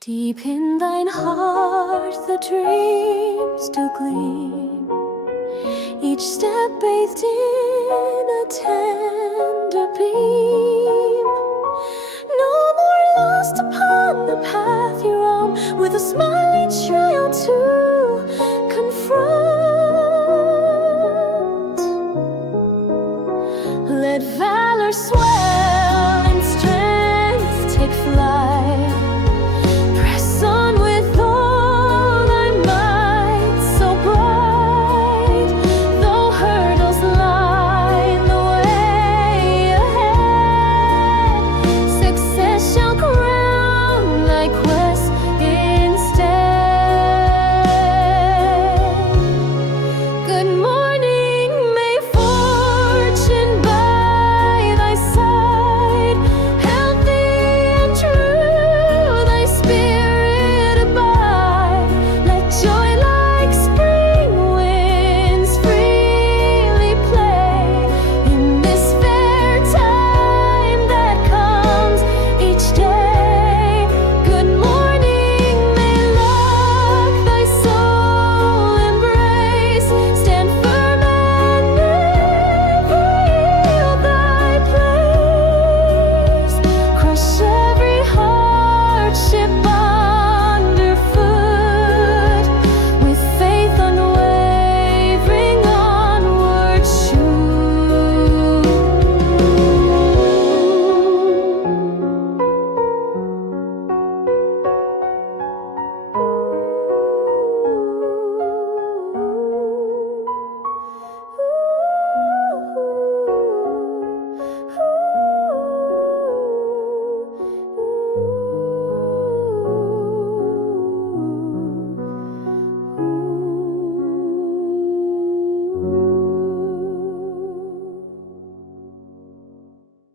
Deep in thine heart the dreams do gleam, each step bathed in a tender beam. No more lost upon the path you roam, with a smile